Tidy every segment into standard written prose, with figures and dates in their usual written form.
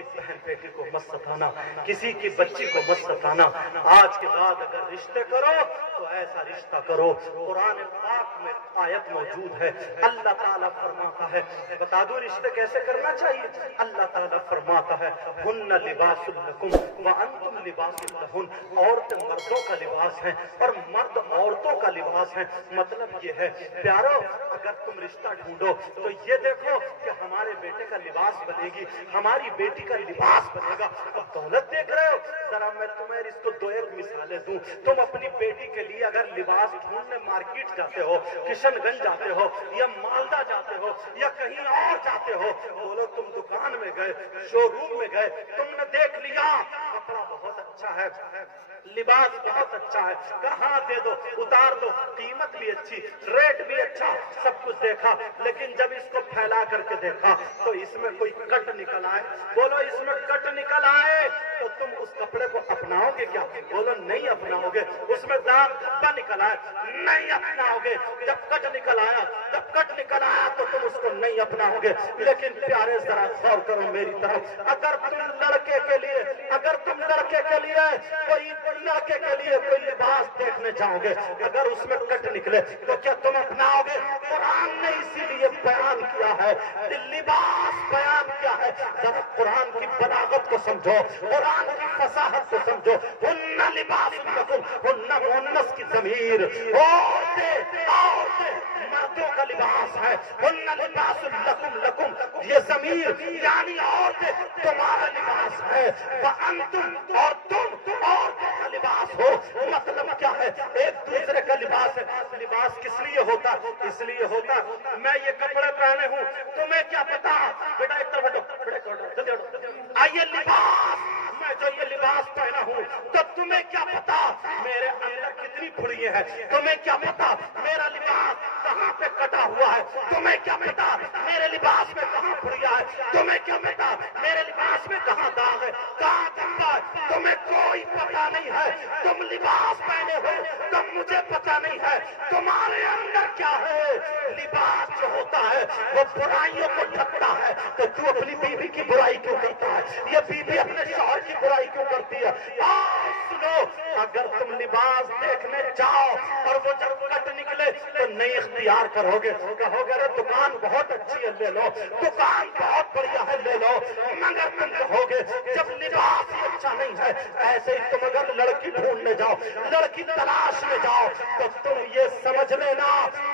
की बहन बेटी को मत सताना, किसी की बच्ची को मत सताना। आज के बाद अगर रिश्ते करो तो ऐसा रिश्ता करो। कुरान पाक में आयत मौजूद है, अल्लाह ताला फरमाता है, बता दो रिश्ते कैसे करना चाहिए। अल्लाह ताला फरमाता है, हुन्ना लिबासुल लकुम व अंतुम लिबासुल लहुन। औरतें मर्दों का लिबास है और मर्द औरतों का लिबास है। मतलब ये है प्यारो, अगर तुम रिश्ता ढूंढो तो ये देखो कि हमारे बेटे का लिबास बनेगी, हमारी बेटी का लिबास बनेगा। अब दौलत देख रहे हो, जरा मैं तुम्हें इसको दो एक मिसालें दूं। तुम अपनी बेटी के लिए अगर लिबास ढूंढने मार्केट जाते हो, किशनगंज जाते हो या मालदा जाते हो या कहीं और जाते हो, बोलो तुम दुकान में गए, शोरूम में गए, तुमने देख लिया कपड़ा बहुत अच्छा है, लिबास बहुत अच्छा है, कहाँ दे दो, उतार दो, कीमत भी अच्छी, रेट भी अच्छा, सब कुछ देखा, लेकिन जब इसको फैला करके देखा तो इसमें कोई कट निकल आए, बोलो इसमें कट निकल आए तो तुम उस कपड़े को अपनाओगे क्या? बोलो नहीं अपनाओगे। उसमें दाग धब्बा निकल आए, नहीं अपनाओगे। जब कट निकल आया, जब कट निकल आया तो तुम उसको नहीं अपनाओगे। लेकिन प्यारे जरा गौर करो मेरी तरफ, अगर तुम लड़के के लिए कोई लिबास देखने जाओगे, अगर उसमें कट निकले तो क्या तुम अपनाओगे? कुरान ने इसीलिए बयान किया है, लिबास बयान किया है। जरा कुरान की बलागत को समझो, कुरान की फसाहत को समझो। हुन्ना लिबासुल लकुम, हुन्ना मुअन्नस की ज़मीर, औरतें मर्दों का लिबास है। हुन्ना लिबासुल लकुम, लकुम ये ज़मीर यानी औरतें तुम्हारा लिबास है। व अंतुम और तुम औरतों का लिबास हो। मतलब क्या है? एक दूसरे का लिबास है। लिबास किस लिए होता? इसलिए होता मैं ये कपड़े पहने हूँ, तुम्हें क्या पता? बेटा एक तरफ हटो, आइए लिबास, मैं जो ये लिबास पहना हूँ तो तुम्हें क्या पता मेरे अंदर कितनी फुड़ियां हैं? तुम्हें क्या पता मेरा लिबास कहाँ पे कटा हुआ है? तुम्हें क्या पता मेरे लिबास में कहाँ फुड़ियां है? तुम्हें क्या पता मेरे लिबास में कहाँ दाग है, कहाँ धब्बा है? तुम्हें कोई पता नहीं है। तुम लिबास पहने हो तो मुझे पता नहीं है तुम्हारे अंदर क्या है। लिबास जो होता है वो बुराइयों को ढकता है। तो तू अपनी बीवी की बुराई क्यों करता है? ये बीवी अपने शौहर की बुराई क्यों करती है? सुनो, अगर तुम लिबास देखने जाओ और वो जब कट निकले तो नहीं इख्तियार करोगे, कहोगे अरे दुकान बहुत अच्छी है ले लो, दुकान बहुत बढ़िया है ले लो। मगर तुम कहोगे जब लिबास ही अच्छा नहीं है, ऐसे ही तुम अगर लड़की ढूंढने जाओ, लड़की तलाश में जाओ तो तुम ये समझ लेना,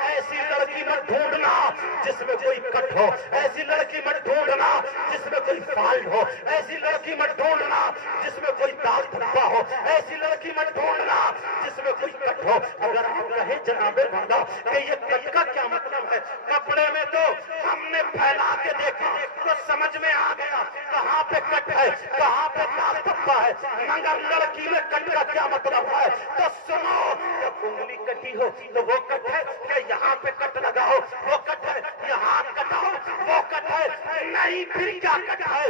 ऐसी लड़की मत ढूंढना जिसमें कोई कट हो, ऐसी लड़की मत ढूंढना जिसमें कोई फॉल्ट हो, ऐसी लड़की मत ढूंढना जिसमें कोई दाग धब्बा हो, ऐसी लड़की मत ढूंढना जिसमें कोई कट हो। अगर आप कहें जनाबे वाला कि ये कट का क्या मतलब है, कपड़े में तो हमने फैला के देखा तो समझ में आ गया कहाँ पे कट है, कहाँ पे दाग धब्बा है, मगर लड़की में कट का क्या मतलब है? तो सुनो, जब उंगली कटी हो तो वो कट है कि यहाँ पे कट लगाओ वो कट है, यहाँ कटाओ वो कट है? नहीं, फिर क्या कट है?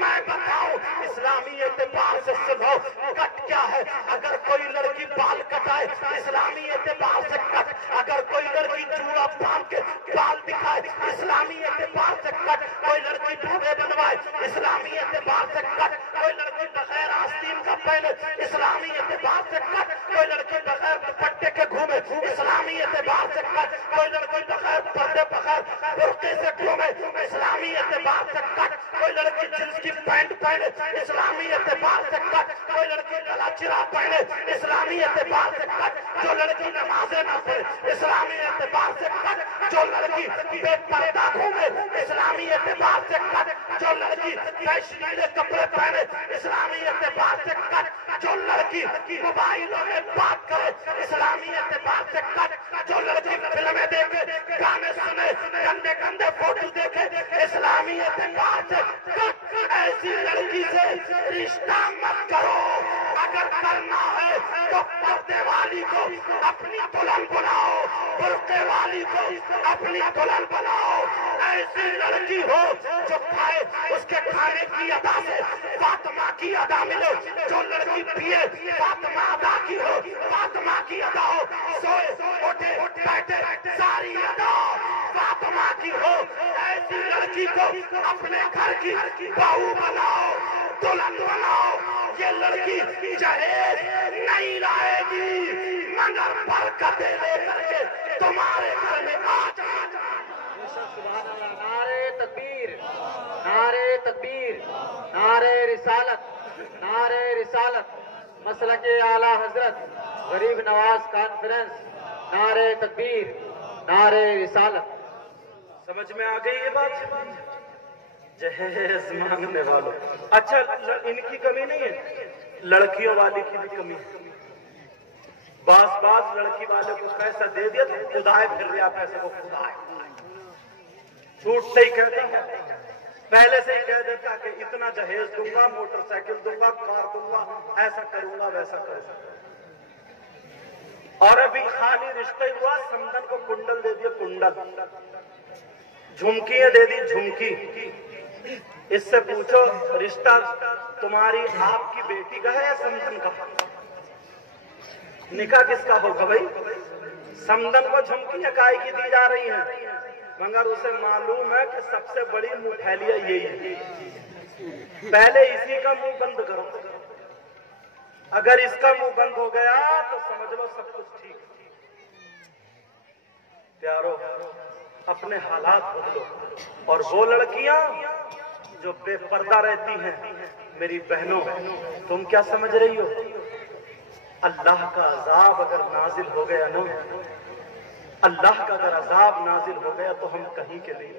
मैं बताऊं इस्लामी एतबार से सुनो कट क्या है। अगर कोई लड़की बाल कटाए इस्लामी एतबार से कट, अगर कोई लड़की चूड़ा बांध के बाल दिखाए इस्लामी एतबार से कट, कोई लड़की ढोबे बनवाए इस्लामी एतबार से कट, कोई लड़की बगैर आस्तीन का पहने इस्लामी एतबार से कट, कोई लड़की बगैर दुपट्टे के घूमे इस्लामी एतबार से कट, कोई लड़की बगैर पर्दे बगैर बुर्के से घूमे इस्लामी एतबार से कट, कोई लड़की जींस की पैंट पहने इस्लामी एतबार से कट, कोई लड़की गला चिरा पहने इस्लामी एतबार से कट, जो लड़की नमाजें न पढ़े इस्लामी एतबार से कट, जो लड़की बेपर्दा घूमे इस्लामी एतबार से कट, जो लड़की फैशनीले कपड़े पहने इस्लामी एतबार से कट, जो लड़की मोबाइलों में बात करे इस्लामी एतबार से कट, जो लड़की फिल्में देखे, गाने सुने, गंदे गंदे फोटो देखे इस्लामी एतबार से कट। ऐसी लड़की से रिश्ता मत करो। अगर करना है तो पर्दे वाली को अपनी दुल्हन बनाओ, बुर्के वाली को अपनी दुल्हन बनाओ। ऐसी लड़की हो जो खाए उसके खाने की अदा से फातिमा की अदा मिले, जो लड़की पिए फातिमा अदा की हो, फातिमा की अदा हो, सोए उठे बैठे सारी अदा फातिमा کی ہو ایسی لڑکی کو اپنے گھر کی بہو بناؤ، دلہن بناؤ۔ یہ لڑکی جہیز نہیں لائے گی مگر برکتیں لے کر کے تمہارے گھر میں آ جائے۔ سبحان اللہ، نعرہ تکبیر، نعرہ تکبیر، نعرہ رسالت، نعرہ رسالت، مسلک اعلی حضرت غریب نواز کانفرنس، نعرہ تکبیر، نعرہ رسالت۔ سمجھ میں آ گئی یہ بات؟ جہیز مانگنے والوں، اچھا ان کی کمی نہیں ہے، لڑکیوں والی کی بھی کمی ہے۔ بعض لڑکی والے کو پیسہ دے دیا تو خدائے پھر رہا پیسے کو، خدائے جھوٹ سے ہی کہتا ہے، پہلے سے ہی کہہ دیتا کہ اتنا جہیز دوں گا، موٹر سائیکل دوں گا، کار دوں گا، ایسا کروں گا ویسا کروں گا۔ اور ابھی خالی رشتہ ہی ہوا، سمندر کو کنڈل دے دیا، کنڈل، جھمکیاں دے دی، جھمکی۔ اس سے پوچھو رشتہ تمہاری آپ کی بیٹی کا ہے یا سمندن کا؟ نکاح کس کا ہوگا بھائی؟ سمندن کو جھمکیاں کائے کی دی جا رہی ہیں، مگر اسے معلوم ہے کہ سب سے بڑی منہ پھیلیا یہی ہے، پہلے اسی کا منہ بند کرو، اگر اس کا منہ بند ہو گیا تو سمجھ لو سب کچھ ٹھیک۔ پیارو اپنے حالات بدلو، اور وہ لڑکیاں جو بے پردہ رہتی ہیں، میری بہنوں تم کیا سمجھ رہی ہو؟ اللہ کا عذاب اگر نازل ہو گیا نا، اللہ کا اگر عذاب نازل ہو گیا تو ہم کہیں کے نہیں۔